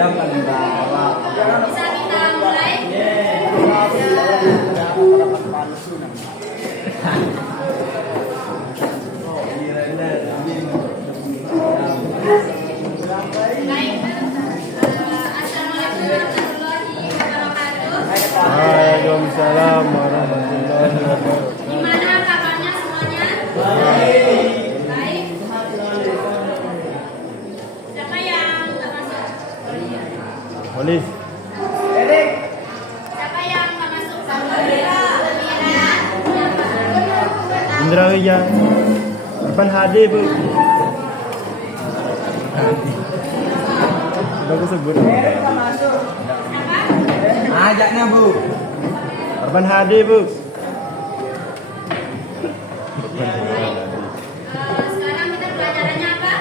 yang paling bawah. Bisa kita mulai? Baik. Assalamualaikum warahmatullahi wabarakatuh. Waalaikumsalam warahmatullahi wabarakatuh. Gimana kabarnya semuanya? Baik. Baik. Siapa yang nggak masuk? Polis. Siapa yang nggak masuk? Amira. Indra Wijaya. Depan HD, Bu. Sudah aku sebut. Ajaknya, Bu. Depan HD, Bu. Sekarang kita pelajarannya apa?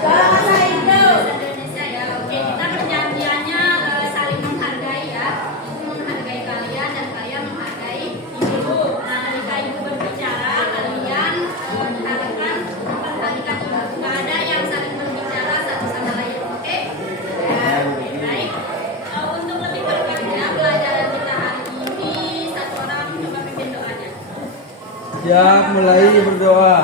Bahasa Indonesia ya. Oke, kita perjanjiannya saling menghargai ya. Ibu menghargai kalian dan kalian menghargai ibu. Nah, ketika ibu berbicara, kalian diharapkan memperhatikan ibu. Nggak ada yang saling berbicara satu sama lain. Oke? Baik. Untuk lebih berkaitannya pelajaran kita hari ini, satu orang coba pimpin doanya. Siap, mulai berdoa.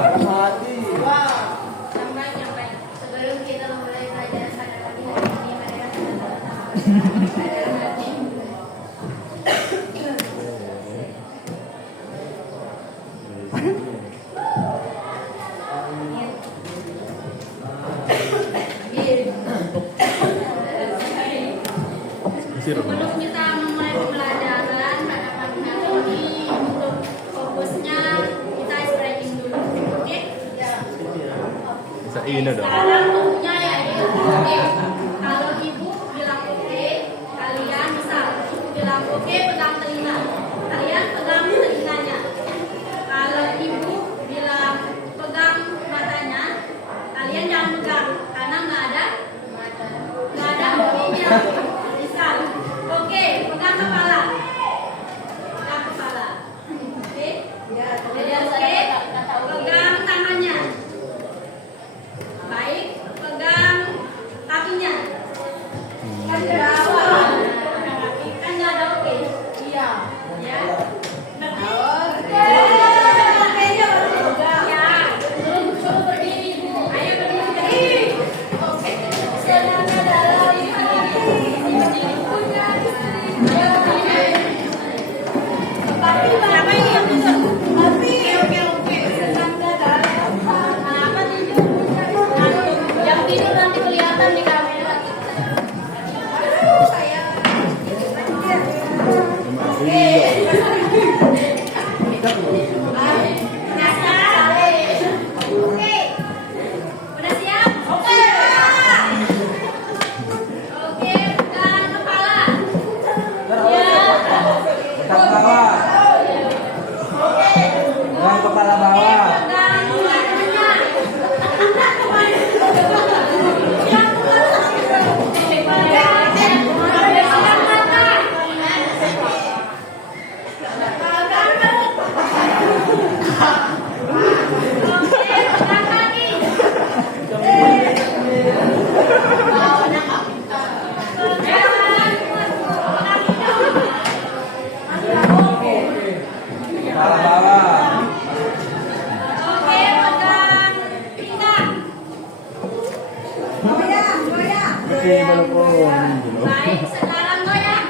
Yang baik, yang baik. Sebelum kita memulai pelajaran pada pagi hari ini, marilah kita sama-sama dalam hati. Sebelum kita memulai pembelajaran pada pagi hari ini, untuk fokusnya kita stretching dulu, oke? Bisa ini dong. Sekarang tubuhnya ya ini oke. Kalau ibu bilang oke, kalian misal ibu bilang oke, pegang telinga. Kalian pegang telinganya. Kalau ibu bilang pegang matanya, kalian jangan pegang karena nggak ada bunyinya. Misal, oke, pegang kepala. Pegang kepala. Oke? Jadi oke, pegang tangannya. Baik, pegang kakinya. Kan bawah. Kan nggak ada oke. Iya. Ya. Ngerti? Ya. Suruh berdiri ibu. Ayo berdiri. Oke. Senangnya dalam hati. Ayo berdiri. Siapa ini yang tidur? Oke. Senangnya dalam hati. Apa tidur? Yang tidur nanti kelihatan di kamera. Nah, sekarang. Oke. Udah siap? Oke. Oke, pegang kepala. Ya. Pegang bawah. Pegang kepala bawah. Pegang tangannya. Pegang mata. Oke, pegang kaki. Kepala bawah. Oke, pegang pinggang. Oke, balkon. Baik, sekarang goyang.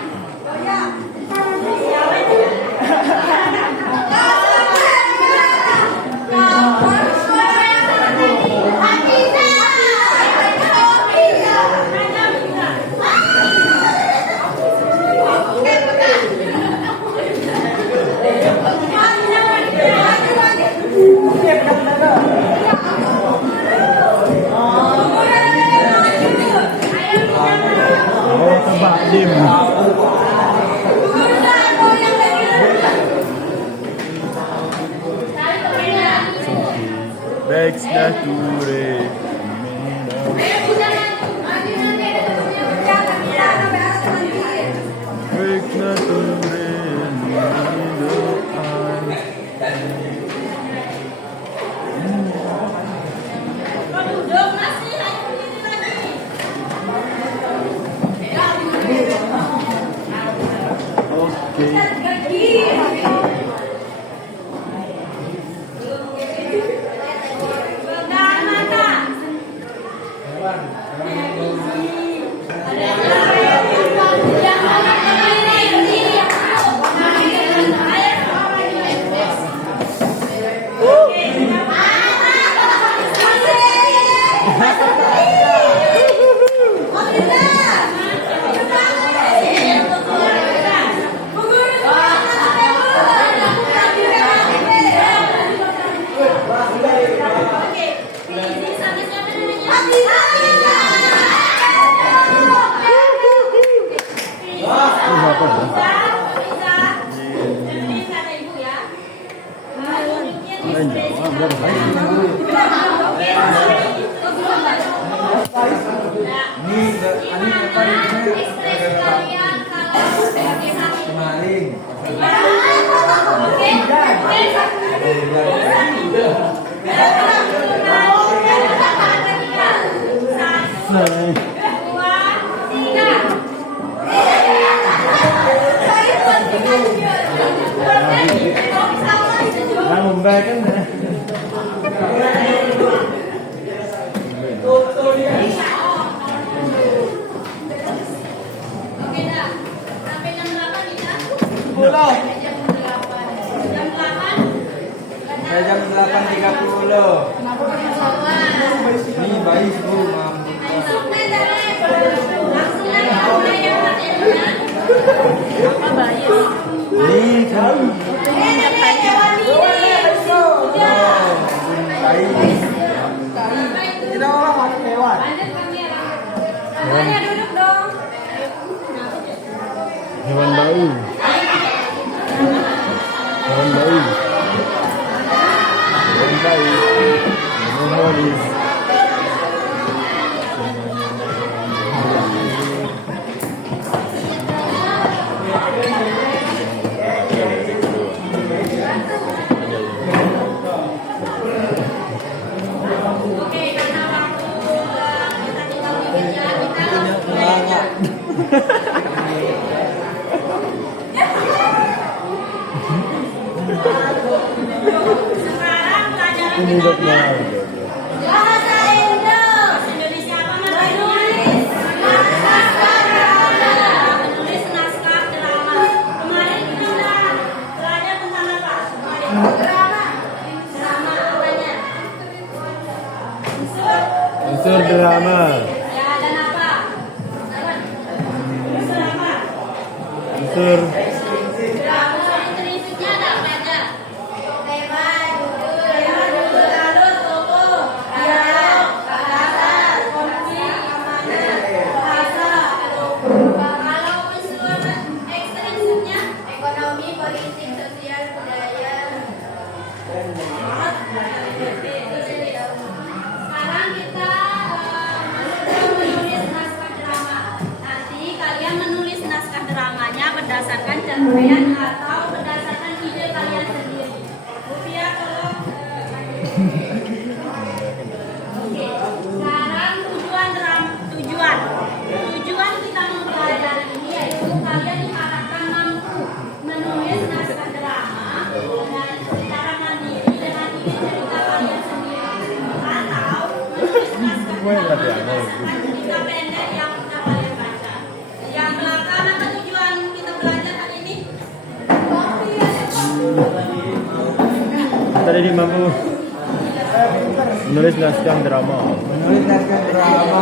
Oh, tebak dim. Baik, sudah ture. Baik, sudah ture. Duduk masih, ayo berdiri lagi. Ini apa ini? Ekspresi kalian kalau sebagai satu. Kemarin. Oke. Nah, membayangkan deh. Oke dah. Sampai jam 8 kita. Pulau. Jam 8. Jam 8. Saya jam 8.30. Ini bayi Bu, Langsung aja mulai yang materinya. Apa bayar? Ini kan bayi. Kita orang lewat. Lanjut kamera. Namanya duduk dong. Hewan bau. Hewan bau. Hewan bau. Memoris. Oke, karena waktu kita tinggal di meja, kita langsung belajar. Sekarang pelajaran Ini kita buatnya. bahasa Indonesia apa menulis naskah drama. Kemarin kita udah belajar tentang apa? Drama apanya? Unsur drama. Ya, dan apa? Unsur apa? Unsur Drama intrinsiknya ada apa aja? Tema, judul, alur, tokoh, dialog, karakter, konflik, bahasa. Kalau unsur ekstrinsiknya ekonomi, politik, sosial, budaya. Sekarang kita menulis naskah drama. Nanti kalian menulis naskah dramanya berdasarkan cerpen atau berdasarkan ide kalian sendiri. Rupiah tolong. Oke. Sekarang tujuan kita mempelajari ini yaitu kalian diharapkan mampu menulis naskah drama dengan secara mandiri dengan ide cerita kalian sendiri atau menulis naskah drama berdasarkan cerita pendek yang sudah kalian baca. Yang belakang apa tujuan kita belajar hari ini? tadi di mampu menulis naskah drama. Menulis naskah drama.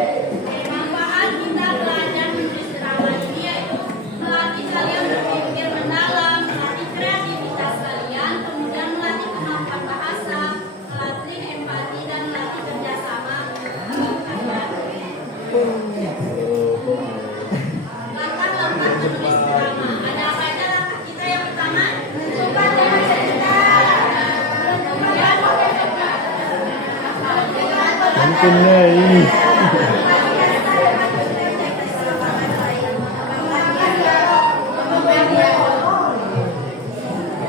Manfaat kita belajar menulis drama ini yaitu melatih kalian berpikir mendalam, melatih kreativitas kalian, kemudian melatih kemampuan bahasa, melatih empati dan melatih kerjasama kalian. Langkah-langkah menulis drama. Ada apa aja langkah kita? Yang pertama, tentukan tema cerita. Kemudian Mungkin ini.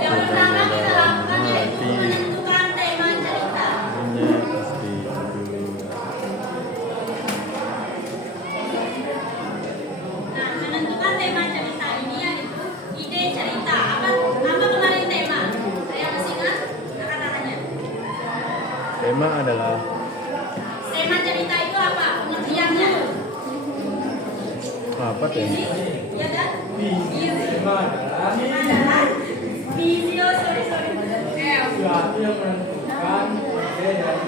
yang pertama kita lakukan yaitu menentukan tema cerita. Nah, menentukan tema cerita ini yaitu ide cerita. Apa kemarin tema? Saya masih ingat kata-katanya. Tema adalah Tema cerita itu apa? Pengertiannya? apa tema? Ya kan? Adalah visi. Sorry. Sesuatu yang menentukan ide dari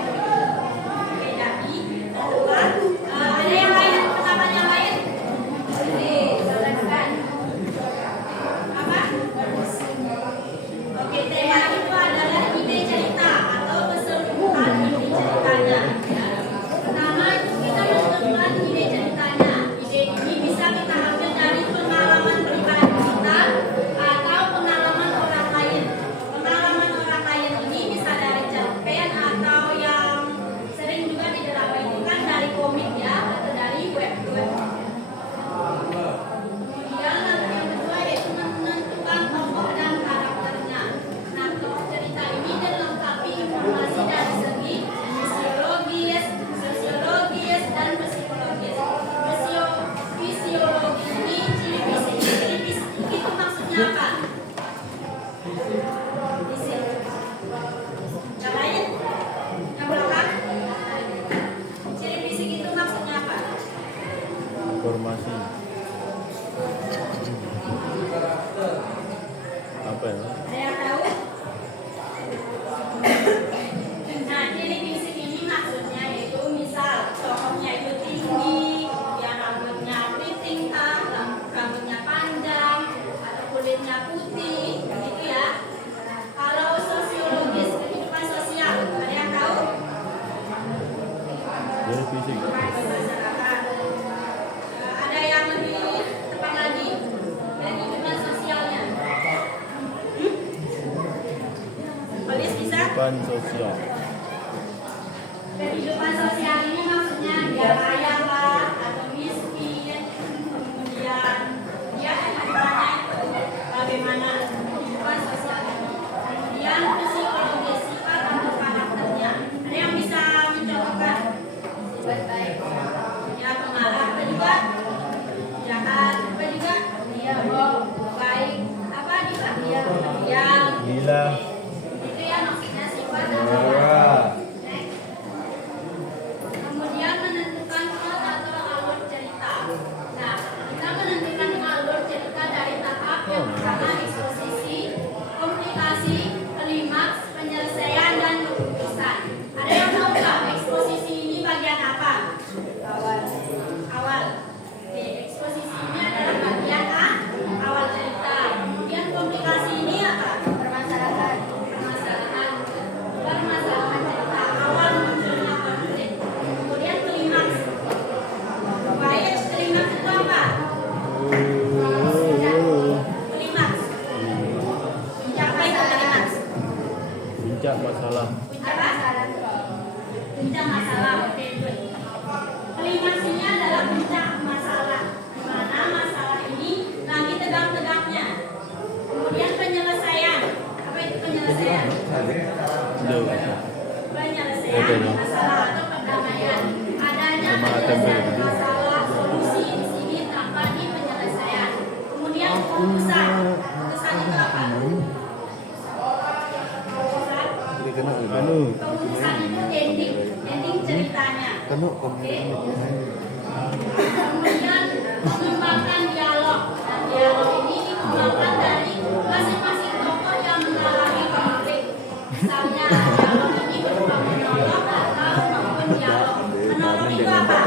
Jadi fisik. baik masyarakat. Ada yang lebih tepat lagi kehidupan sosialnya. Polis bisa? Kehidupan sosial. Kehidupan sosial ini maksudnya dia kaya lah atau miskin, kemudian dia kehidupannya itu bagaimana kehidupan sosial ini. Kemudian psikologis sifat atau karakternya. Ada yang bisa mencontohkan? Sifat baik, ya pemarah, apa juga? Jahat, apa juga? Dia baik, apa juga? Dia pendiam. Gila. Itu ya maksudnya sifat atau karakter. Marah. Kemudian menentukan plot atau alur cerita. Nah, kita menentukan alur cerita dari tahap yang pertama eksposisi, komplikasi, klimaks, penyelesaian dan keputusan. Ada yang tahu nggak eksposisi ini bagian apa? Awal. Awal. Oke, eksposisi ini adalah bagian A, awal cerita. Kemudian komplikasi ini apa? Permasalahan. Permasalahan cerita. Awal munculnya konflik. Kemudian klimaks. Baik, klimaks itu apa? Klimaks. Puncak apa itu klimaks? Puncak masalah. Puncak masalah. Puncak masalah. Oke, good. Klimaks ini adalah puncak masalah. Di mana masalah ini lagi tegak-tegaknya. Kemudian penyelesaian. Apa itu penyelesaian? Jauh. Penyelesaian masalah atau perdamaian. Adanya Sama penyelesaian tempe. masalah, solusi di sini tanpa di penyelesaian. Kemudian keputusan. Keputusan itu apa? Keputusan. Anu. Keputusan itu ending ceritanya. Oke. Kemudian mengembangkan dialog. Dan dialog ini dikembangkan dari masing-masing tokoh yang mengalami konflik. Misalnya dialog ini berupa monolog atau maupun dialog. Monolog itu apa?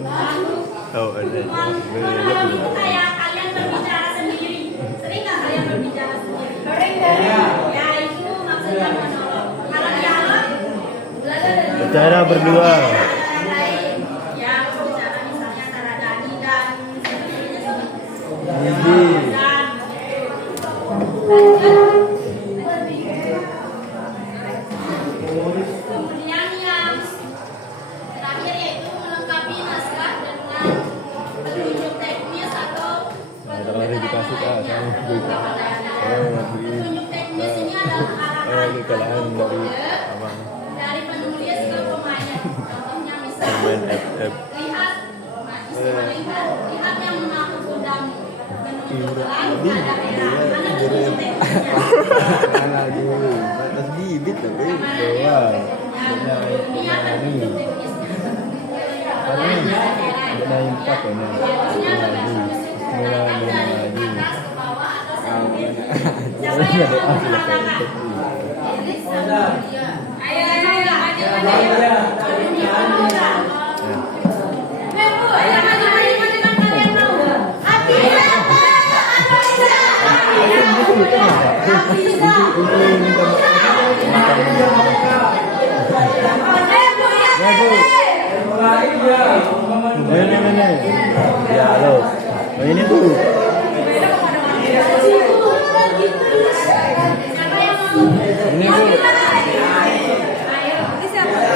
Lagu. Oh, ada. Monolog itu kayak kalian berbicara sendiri. Sering nggak kalian berbicara sendiri? Sering. Ya itu maksudnya monolog. Kalau dialog Bicara berdua. ya berbicara misalnya antara Dani dan Gigi. dan kemudian yang terakhir yaitu melengkapi naskah dengan petunjuk teknis atau Klarifikasi sama petunjuk teknis ini adalah kekalahan arahan dari apa? dari penulis ke pemain. Contohnya misalnya Pemain FF. lihat lihat yang mengaku kudamu menunjukkan pada merah. Mana petunjuk teknisnya? Mana dulu? Batas bibit tapi. Doang. Ini ada petunjuk teknisnya. Karena ada impak ya. Harusnya Mulai dari lagi. atas ke bawah atau sedikit. Siapa yang mau mengatakan? Ayo, maju. Kalian mau? Ini. Ya, halo. Ini tuh. Ini Bu.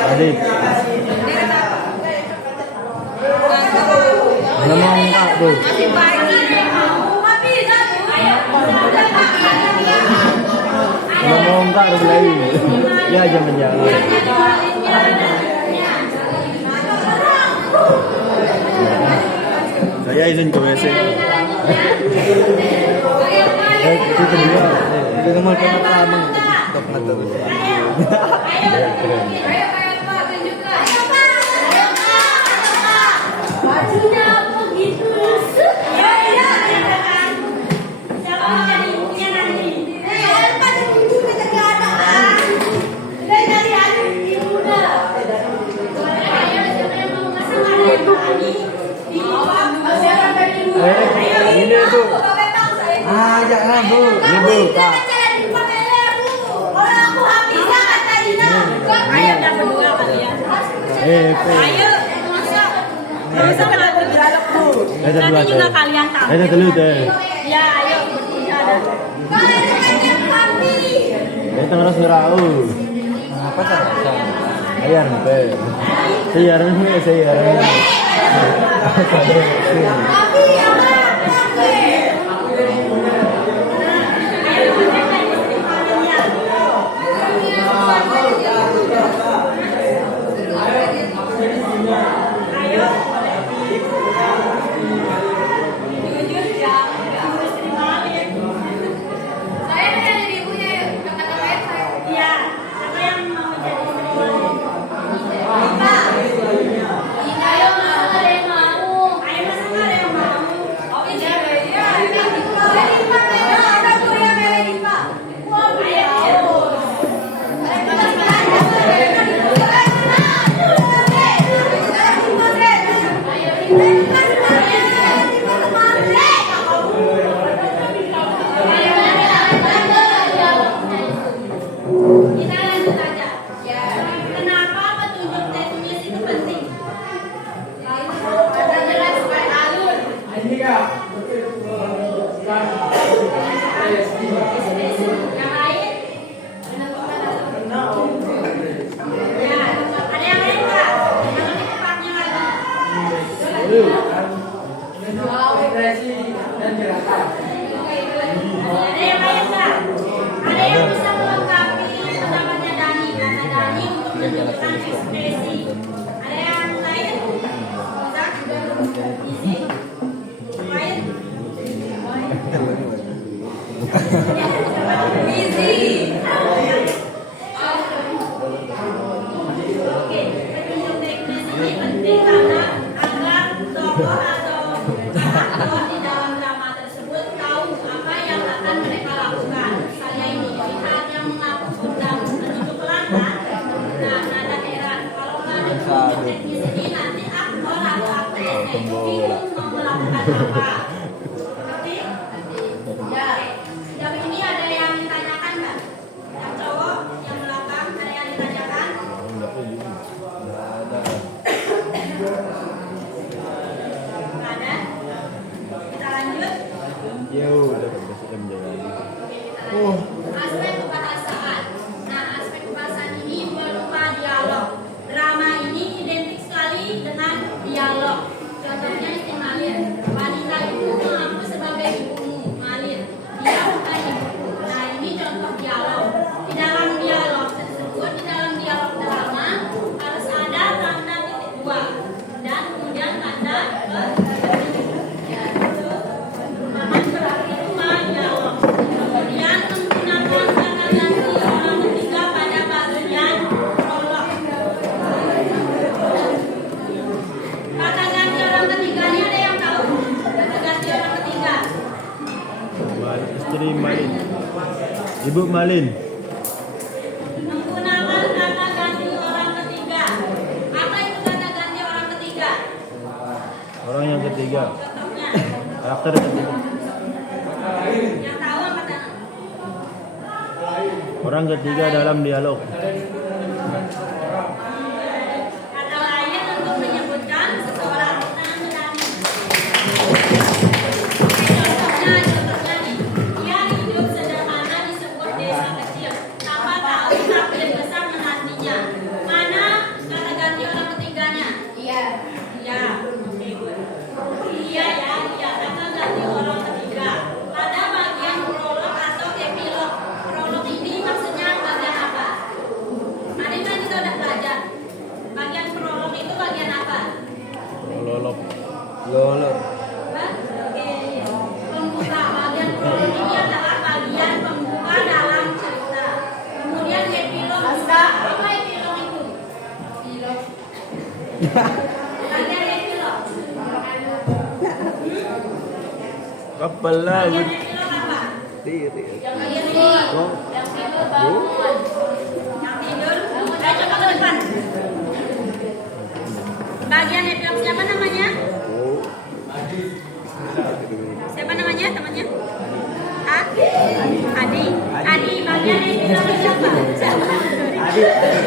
Adit. Mana mau enggak, Bu? Kalau mau enggak harus lagi. Ya jangan jalan. Saya izin ke WC. Itu kedua. Itu nomor kenapa abang? Top mata dulu. Keren. Bajunya begitu. Ya, ya, siapa mau jadi ibunya nanti? Udah jadi adik ibu dah. Ayo, siapa yang mau masak ada yang berani? Di bawah, siapa dari ibu? Ayo, Ini Bu. Ah, jangan Bu. Ini Bu, Kak. Orang aku habis kata Ina. Ayo, dah berdua kalian. DP. Ayo, masuk. Nggak usah berlaku dialog bu. Nanti juga kalian tahu. Ada dulu deh. Ya, ayo berbicara. Kita harus ngerau. Apa sama? Ayar nih. Sayar nih, sayar. Kita lanjut aja. Kenapa petunjuk teknis itu penting? Ada jelas supaya alur. Yang lain? Ya, ada yang lain nggak? Yang lebih tepatnya lagi. Ada yang lain nggak? Ada yang bisa melengkapi pendapatnya Dani karena Dani untuk menunjukkan ekspresi. Ada yang lain? Zak? Isi? Lain? Isi. Oke, petunjuk teknis ini penting karena agar tokoh atau aktor di dalam drama tersebut tahu apa yang akan mereka lakukan. Misalnya ini, lihat yang mengaku pedang menunjuk langkah. Nah, nada heran. Kalau nggak ada petunjuk teknis ini, nanti aktor atau aktrisnya itu bingung mau melakukan apa. Ngerti? Ya. Sejak ini ada yang ditanyakan nggak? Yang cowok, yang belakang, ada yang ditanyakan? Nggak ada? Kita lanjut. Yo, udah besok jam jalan. Oke, kita lanjut. Aspek kebahasaan. Nah, aspek kebahasaan ini berupa dialog. Drama ini identik sekali dengan dialog. Contohnya Istri Malin. Wanita itu mengaku sebagai ibumu, Malin. Dia bukan ibuku. Nah, ini contoh dialog. Di dalam dialog tersebut, di dalam dialog drama harus ada tanda titik dua dan kemudian tanda berarti dua dialog. Kemudian menggunakan kata ganti orang ketiga pada bagian prolog. Kata ganti orang ketiga ini ada yang tahu? Kata ganti orang ketiga. Istri Malin. Ibu Malin. Menggunakan kata ganti orang ketiga. Apa itu kata ganti orang ketiga? Orang yang ketiga. Contohnya, Karakter ketiga. yang tahu apa tangan? Orang ketiga dalam dialog. Kata lain untuk menyebutkan seseorang. Tangan ke Dani. Contohnya nih, dia hidup sederhana di sebuah desa kecil. Tanpa tahu takdir besar menantinya. Mana kata ganti orang ketiganya? Iya. Iya. Oke, good. Iya ya, iya. Kata ganti orang ketiga. Pada bagian prolog atau epilog. Prolog ini maksudnya bagian apa? Ada kan kita udah belajar. Bagian prolog itu bagian apa? Lolop. Lolo. Hah? Oke. Pembuka. Bagian prolog ini adalah bagian pembuka dalam cerita. Kemudian epilog. Apa epilog itu? Epilog. Bagian epilog. Kapal Bagian laut. epilog apa? Diri. Yang tidur. Yang tidur bangun. Yang tidur. Ayo coba ke depan. Bagian epilog siapa namanya? Oh. Siapa namanya temannya? Adi. Adi. Bagian epilog siapa?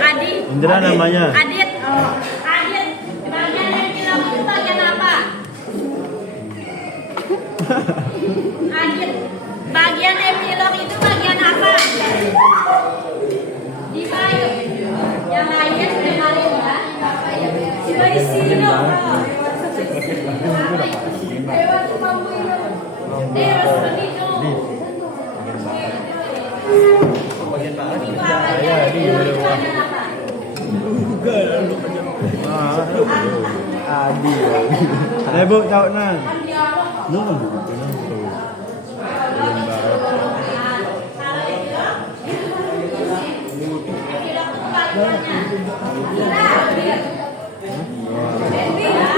Adi. Indra namanya. Adit. Adit. Adit, bagian epilog itu bagian apa? Di payung. Yang lainnya sudah kalian ya. Di sini dong. Dewa Tumambu itu. Dewa seperti itu. Bagian barat. Ya, di bagian apa? Adi. Bu, tahu nah. Lu kan bagian barat.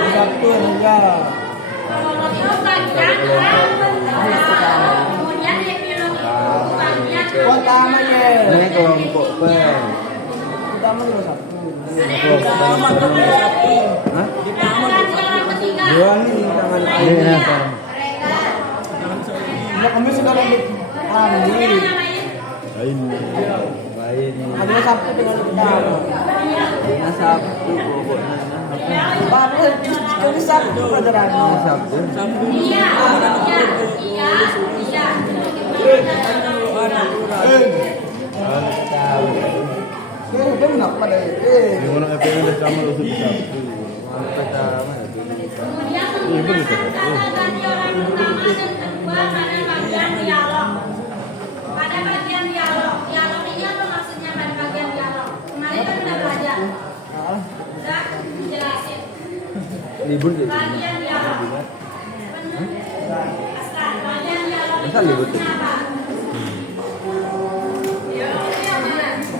Sabtu enggak. Utamanya. Ini kelompok P. Utama itu Sabtu. Hah? Dua nih tangan ini apa? Nah, kami sudah lanjut. Ini. Baik. Ada Sabtu dengan utama. Ini Sabtu pokoknya. Baru ini Sabtu pelajaran. Sabtu. Iya. Dia kenapa deh? Gimana FPI udah sama lu sudah Sabtu. Pertama itu. Kemudian menggunakan kata ganti orang pertama dan kedua pada bagian dialog. Pada bagian dialog, dialog ini apa maksudnya pada bagian dialog? Kemarin kan udah belajar. Udah jelasin. Libur gitu. Bagian dialog. Askar, bagian dialog. Masa libur tuh? Apa?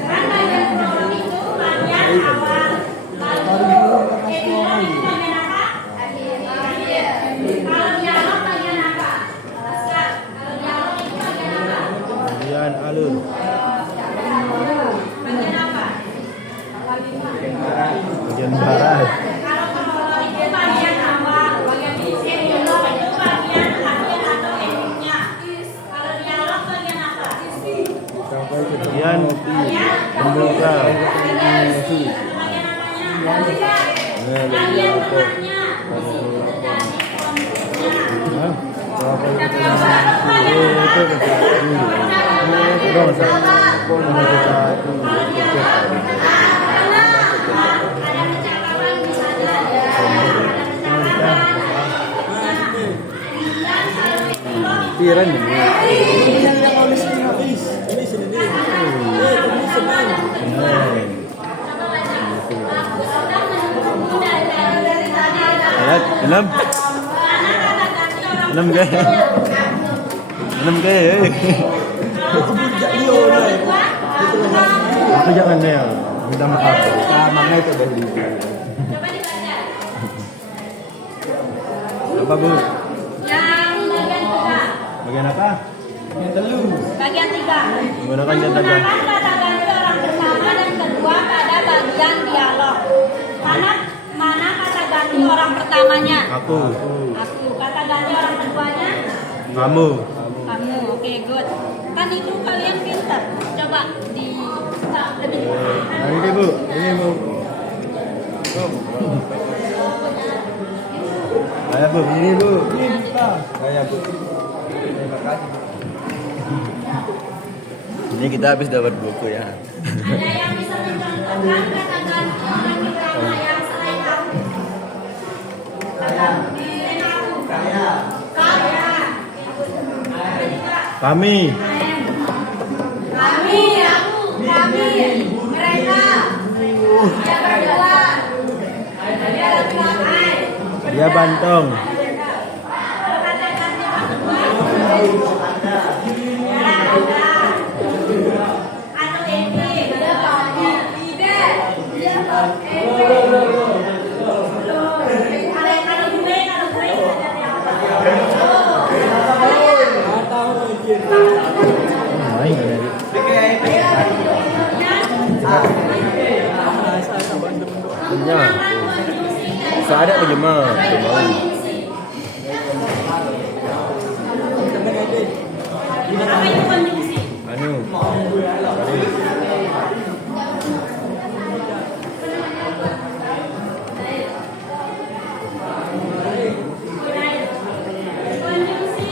Kan bagian prolog itu bagian awal. Lalu epilog itu bagian apa? Kalau dialog bagian apa? Askar, kalau dialog itu bagian apa? Bagian alur. Bagian apa? Bagian barat. Kalau prolog itu bagian awal, bagian epilog itu bagian akhir atau endingnya. Kalau dialog bagian apa? Bagian pembuka. Bagian apanya? Bagian tengahnya. Ada percakapan misalnya. Tiran ini. Ayat, enam. Enam gaya. Enam gaya. Aku jangan Nel. Minta maaf. Sama itu beli. Coba dibaca. Apa Bu? Yang bagian tiga. Bagian apa? Bagian tiga. Menggunakan kata ganti. Menggunakan kata ganti orang pertama dan kedua pada bagian dialog. Mana kata ganti orang pertamanya? Aku. Aku. Kata ganti orang keduanya? Kamu. Kamu. Oke, good. Kan itu kalian pintar. Coba di lebih. Nah, ini Bu. Ini Bu. Ayo Bu, ini Bu. Kayak Bu. Terima kasih. Ini kita habis dapat buku ya. Ada yang bisa mencontohkan kata ganti orang pertama yang selain aku? Selain aku. Saya. Kami. Kami, aku, mereka. Dia berdua. Dia laki-laki. Dia Bantong. Kalau kata ganti orang kedua, atau ini, dia pakai ide, dia pakai kalau gue jadi apa? Main enggak jadi. Punya. Saya ada bagaimana? Apa itu konjungsi? Anu. Konjungsi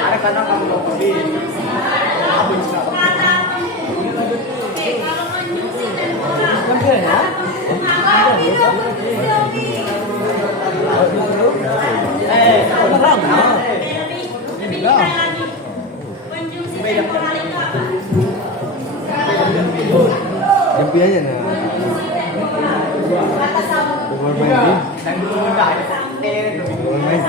Ada kadang kamu mau beli. Jampi aja nah. Bukan main. Bukan main.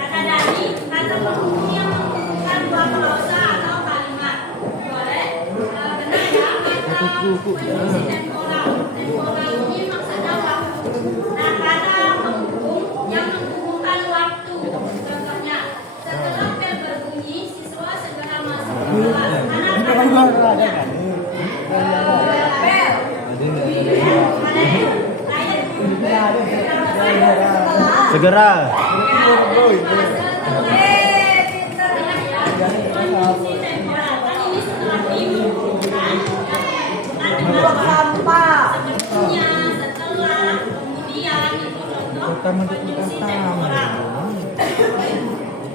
Kata dari, kata penghubung yang menghubungkan dua klausa atau kalimat. Boleh? Benar ya? Kata konjungsi temporal. Temporal ini maksudnya waktu. Nah, kata penghubung yang menghubungkan waktu. Contohnya, setelah bel berbunyi, siswa segera masuk ke kelas. Segera.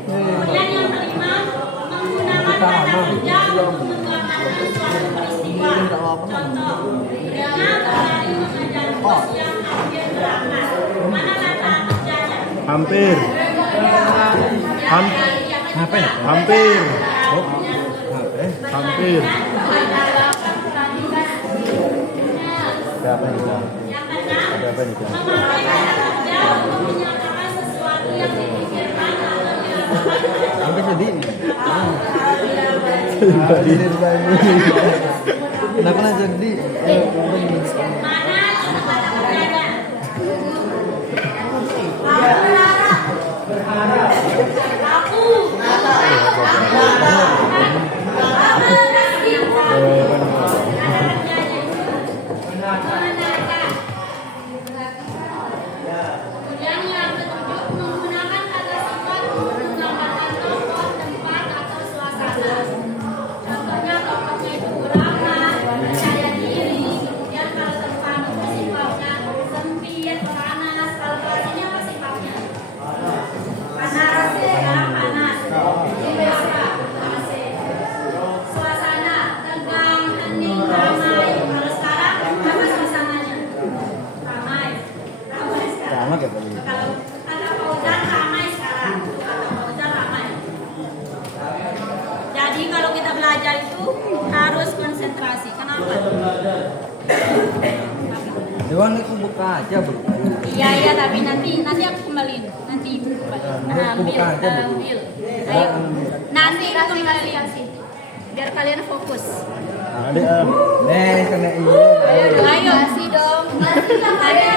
Kemudian yang kelima, menggunakan kata kerja untuk menggambarkan suatu peristiwa. Contoh, Rina kembali mengajar bos yang hampir berangkat. Mana kata kerjanya? Hampir. Apa ya? Hampir. Hampir. Berapa nih? Yang keenam, Berapa nih? memakai kata kerja untuk menyatakan sesuatu yang dipikirkan atau dirasakan. Sampai sedih. Kenapa nggak jadi? Mana kata kerjanya? Aku. Kemudian yang ketujuh, menggunakan kata sifat untuk menggambarkan tokoh, tempat, atau suasana. Contohnya tokohnya itu ramah, percaya diri. Kemudian kalau tempat itu sifatnya sempit, panas. Kalau kelasnya apa sifatnya? Panas ya, panas. AC. Suasana tegang, hening, ramai. Kalau sekarang apa suasananya? Ramai. Ramai sekarang. Sama kayak tadi. Kalau kata Fauzan ramai sekarang. Kata Fauzan ramai. Jadi kalau kita belajar itu harus konsentrasi. Kenapa? Dewan itu buka aja buku. Iya tapi nanti aku kembaliin. Nanti ibu kembaliin. buka aja, Bu. Ambil. Ayo. Nanti kembaliin sih. Biar kalian fokus. Ada kena ini. Ayo kasih dong. Ada.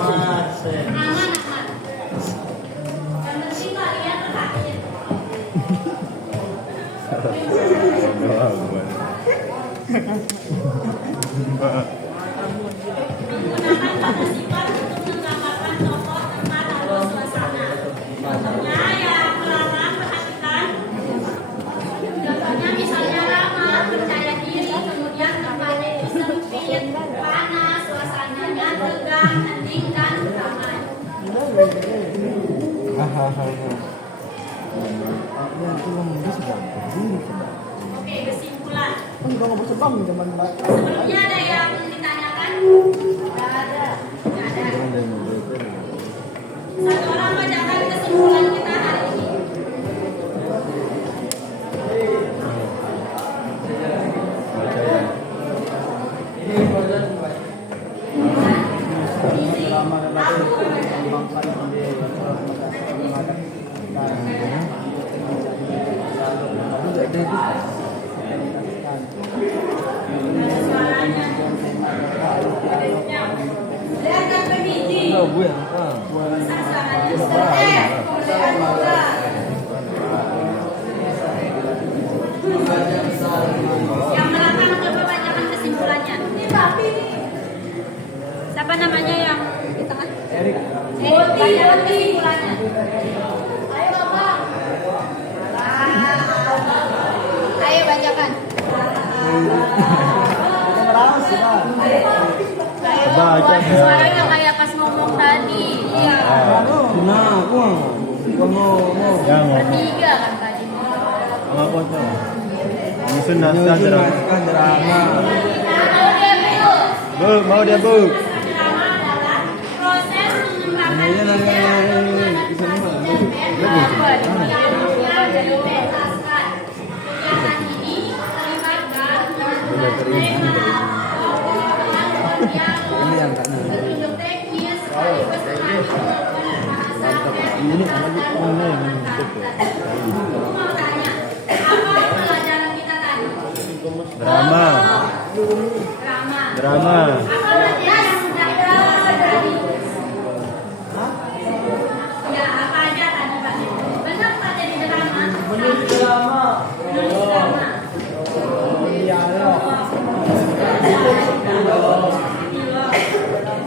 Aman. Yang penting kalian perhatian. Menggunakan kata sifat untuk menggambarkan tokoh, tempat, atau suasana. Contohnya yang melarang perhatikan. Contohnya misalnya ramah, percaya diri, kemudian tempatnya itu sempit, panas, suasananya tegang, hening, dan ramai. Oke, kesimpulan. Sebelumnya ada yang ditanyakan? Tidak ada. Satu orang bacakan kesimpulan kita hari ini. Lihatkan PBD. Yang belakang coba bacakan kesimpulannya. Siapa namanya yang di tengah? Erik. Bacakan kesimpulannya. Ayo Bapak. Yang ngomong. Bertiga kan tadi. Apa tuh? Menyusun naskah drama. Mau dia bu. Drama adalah proses mengembangkan Ini yang karena ini lagi Drama. Drama.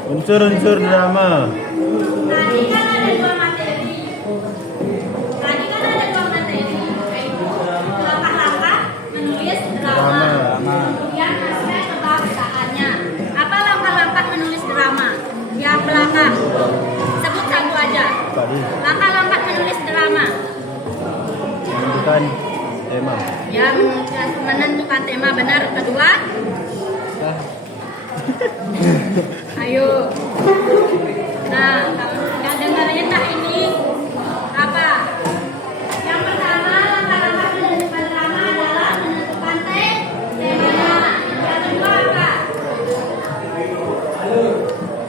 Unsur-unsur drama. Tadi kan ada dua materi. Yaitu langkah-langkah menulis drama. Kemudian naskah kebangsaannya. Apa langkah-langkah menulis drama? Yang belakang. Sebut satu aja. Tadi Langkah-langkah menulis drama. menentukan tema. Yang menentukan tema benar. Kedua. Ayo. Nah, yang dengerin tak ini apa? Yang pertama, langkah-langkah menentukan drama adalah menentukan temanya. Yang kedua apa?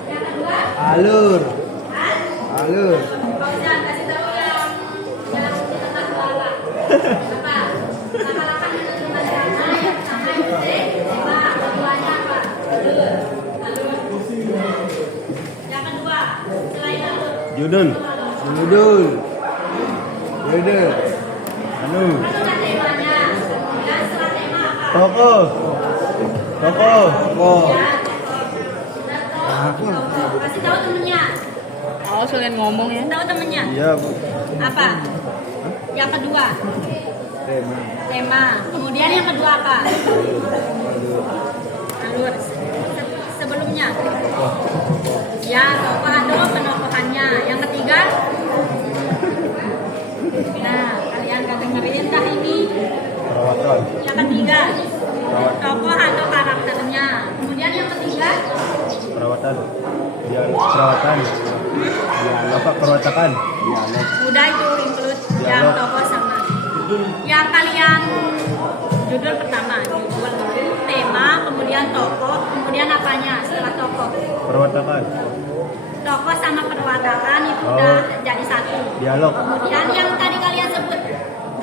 Yang kedua? alur. Hah? Alur. Kau jangan kasih tahu yang di tengah bawah. Apa? Langkah-langkah menentukan drama yang pertama itu tema. Keduanya apa? Alur. Yang kedua, selain alur. Judul. Judul. Judul. Anu. Itulah temanya. Kemudian setelah tema apa? Tokoh. Tokoh. Oh. Ya, tokoh. Kasih tahu temennya. Oh, sekalian ngomong ya. Tahu temennya. Iya bu. Apa? Yang kedua, Tema. tema. Kemudian yang kedua apa? Alur. Sebelumnya. Ya, tokoh atau penokohannya. Yang ketiga. Nah, kalian gak dengerin tak ini? Perawatan. Yang ketiga, tokoh atau karakternya. Kemudian yang ketiga, Perawatan. Perawatan. Apa perwatakan? udah itu include yang Dialog. tokoh sama. Yang kalian judul pertama, judul tema, kemudian tokoh, kemudian apanya setelah tokoh. Perwatakan. Tokoh sama perwatakan itu udah jadi satu. Dialog. Kemudian yang tadi kalian sebut,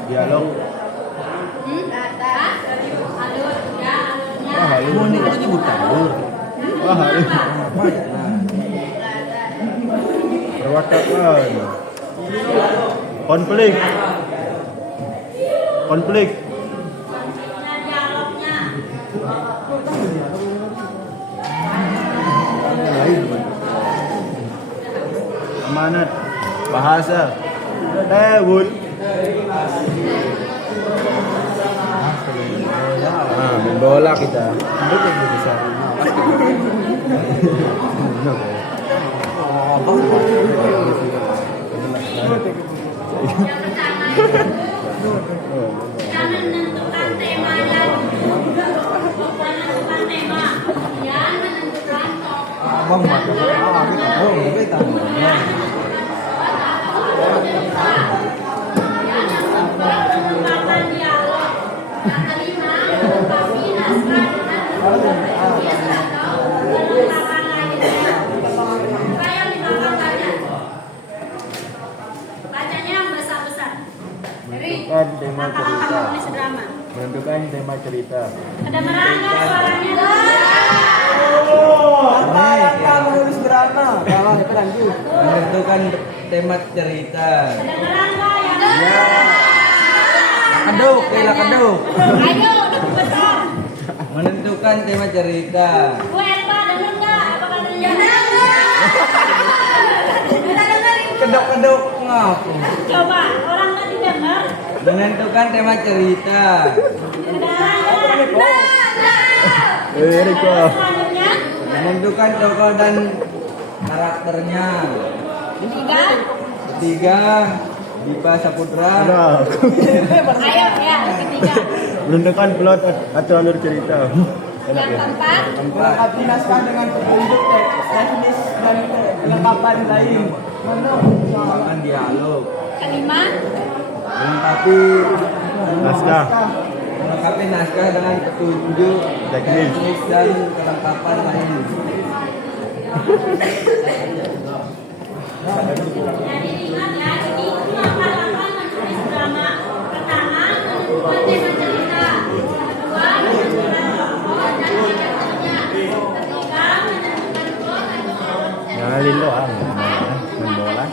Dialog. Hah? Alur, udah alurnya. Mau ini lagi bukan alur. Wah, halus. Perwatakan. Konflik. Konflik. Konfliknya, dialognya. Amanat. Bahasa. Tewul. Ah, main bola kita. Betul yang besar. Yang pertama kita menentukan temanya dulu. Menentukan tema, kemudian menentukan tokoh. Abang makan. Oh, kita. Pengembangan dialog. Yang kelima, melengkapi naskah dengan atau pengembangan lainnya. Apa yang di belakang kalian? Bacanya yang besar-besar. Dari Menentukan tema langkah-langkah cerita. menulis drama. Menentukan tema cerita. Kedengeran nggak suaranya? Langkah menulis drama. Kalah itu lanjut. Menentukan tema cerita. Kedengeran nggak yang? Ya. Keduk, kira keduk. Ayo, udah besar. Menentukan tema cerita. Gue Elva, denger nggak? Apa katanya? Kita dengerin. Keduk-keduk ngapu. Coba, orang tadi denger. Menentukan tema cerita. Kedengeran nggak? Riko. Selanjutnya, Menentukan tokoh dan karakternya. ketiga, Ketiga, Dipa Saputra. Ada. Ayo ya, ketiga. Belum dekan plot atau alur cerita. Yang keempat, Melengkapi naskah dengan petunjuk teknis dan kelengkapan lain. Pengembangan dialog. kelima, Melengkapi Naskah. melengkapi naskah dengan petunjuk Teknis. dan kelengkapan lain. jadi ingat ya, ini langkah-langkah menulis drama. Pertama, menentukan tema cerita. Kedua, menentukan tokoh dan karakternya. Ketiga, menentukan plot atau alur cerita. Nyalin doang. Main bola.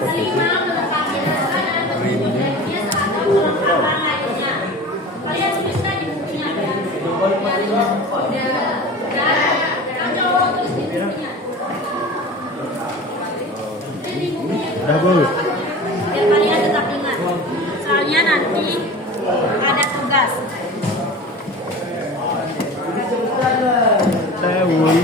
Kelima, melengkapi naskah dan petunjuk teknis atau kelengkapan lainnya. Kalian bisa di bukunya ya. Udah terus di bukunya. Ini bukunya. Udah Bu. Biar kalian tetap ingat. Soalnya nanti ada tugas. Tewun.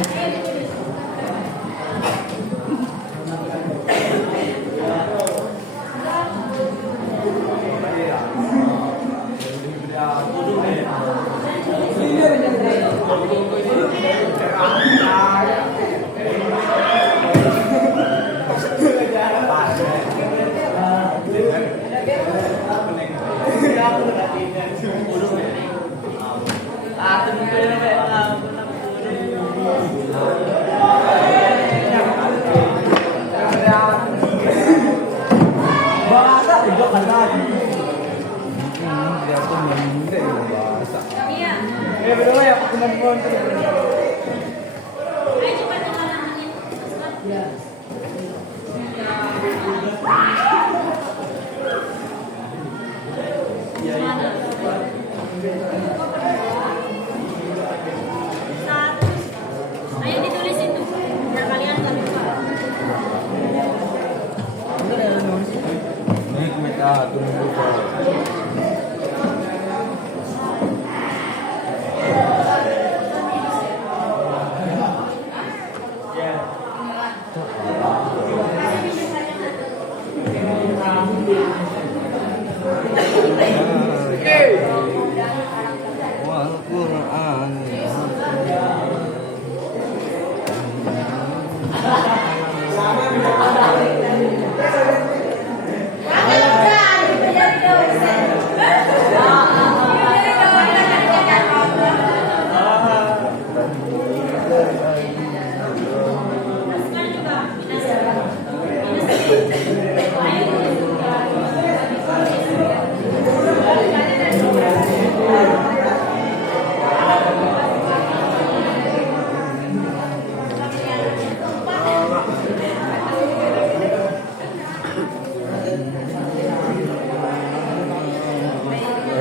Bahasa juga kan tadi. Dia tuh menunda bahasa. Iya. Berdua ya kemampuan tuh. Ayo cepat dengan namanya. Satu. Ayo ditulis itu. Biar kalian nggak lupa. Ini kita tunggu Pak. Wal Qur'an.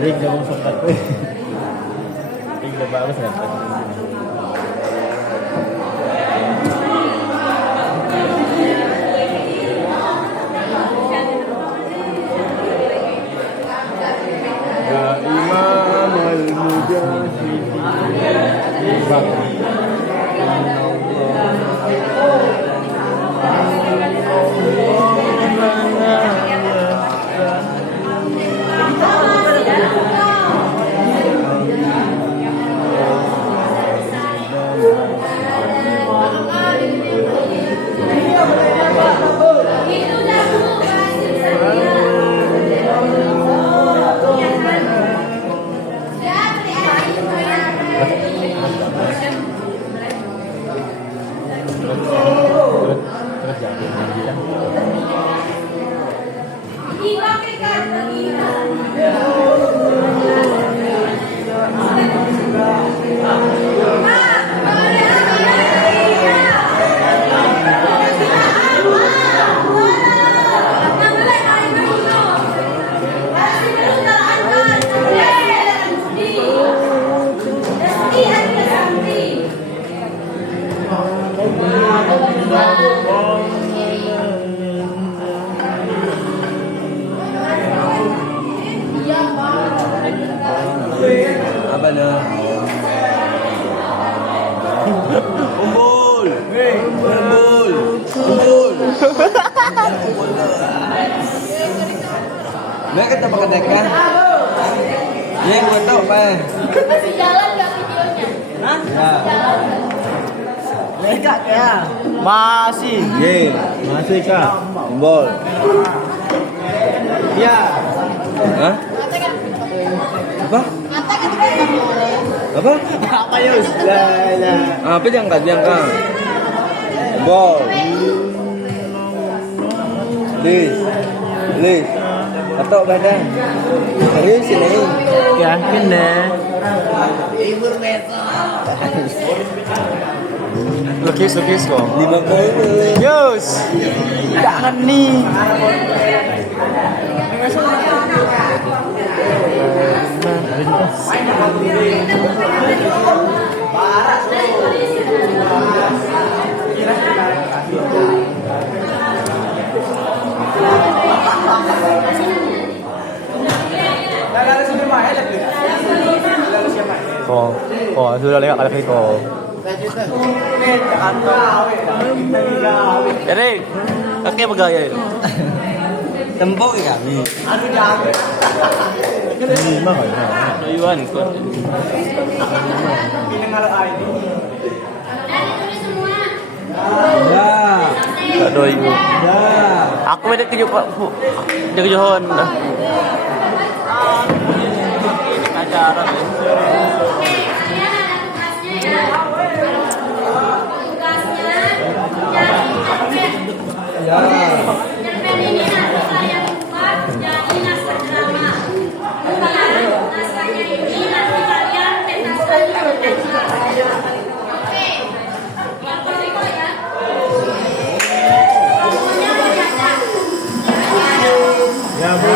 Ring gabung sokat tuh. Ring udah bagus ya. Ya Imam al-Mujahidin. Itu dah Bu, hasil saya. Ya, beli air saya. Terus jadi lagi kan. Dipakai lagi. Iya. Nek kita pakai dekan. Ye, gue tau Pak. Masih jalan nggak videonya? Ya. Lega ya. Masih. Ye, Masih kak. bol. Ya. Hah? Apa? Apa? Apa Yus? Ya. Apa diangkat? Bol. Lis. Atau badan. Serius ini. Yakin deh. Lukis kok. 50. Yus. Jangan nih. Sudah lewat kali itu. Jadi, kakek bergaya itu. Tempok ya kami. Lima kan? Iwan ikut. Dan ditulis semua. Ya. Tak ada ibu. Ya. Aku ada kerja Pak. Jaga Johon dah. Acara ni. Oke, kalian ada tugasnya ya. Tugasnya cari cerpen. Ya. Cerpen ini nanti kalian buat jadi naskah drama. Kemudian naskahnya ini nanti kalian pentaskan di pentas. Oke, yang kedua ya. Pokoknya dicatat. Ya bu.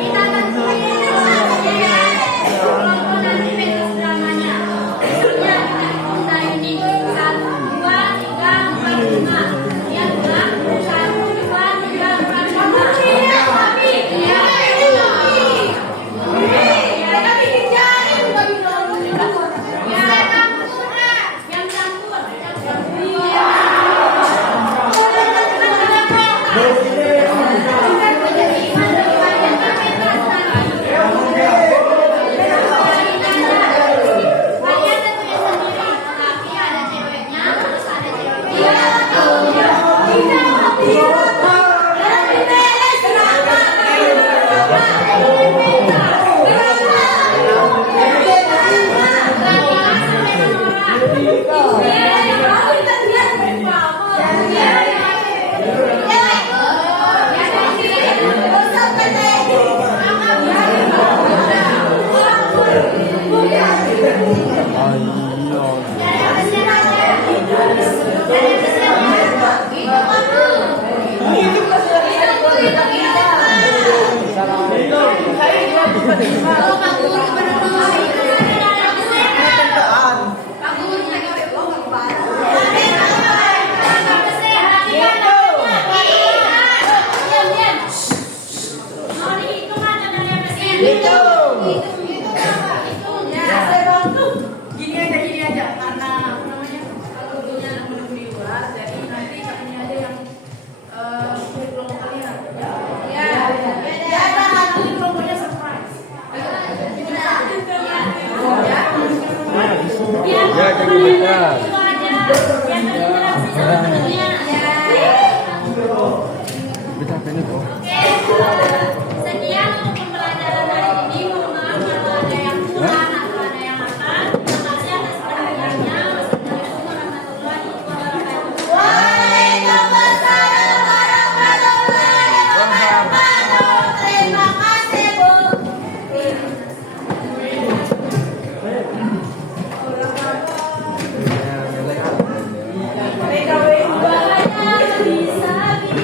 Kita tentuin saja ya. Kalau nanti pentas dramanya. Misalnya kita ini 1, 2, 3, 4, 5. Yang 1, 2, 3, 4, 5. Tapi ya. Mereka bikin jari bukan yang campur. Iya. Kalian tentuin sendiri, tapi ada ceweknya, terus ada ceweknya.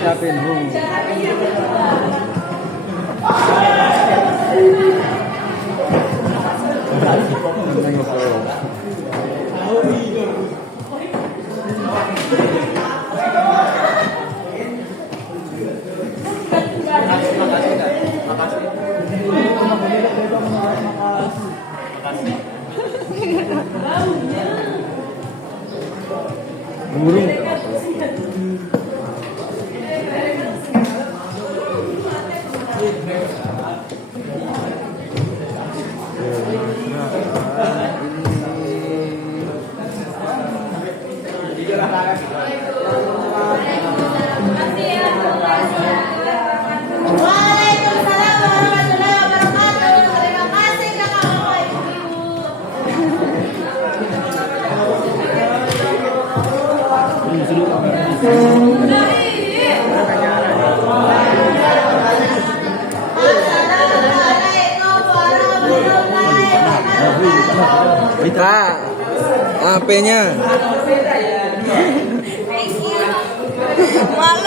ucapin hu. Burung. Waalaikumsalam warahmatullahi wabarakatuh. Terima kasih kakak bapak ibu. Assalamualaikum warahmatullahi wabarakatuh. Kita AP-nya. Malu.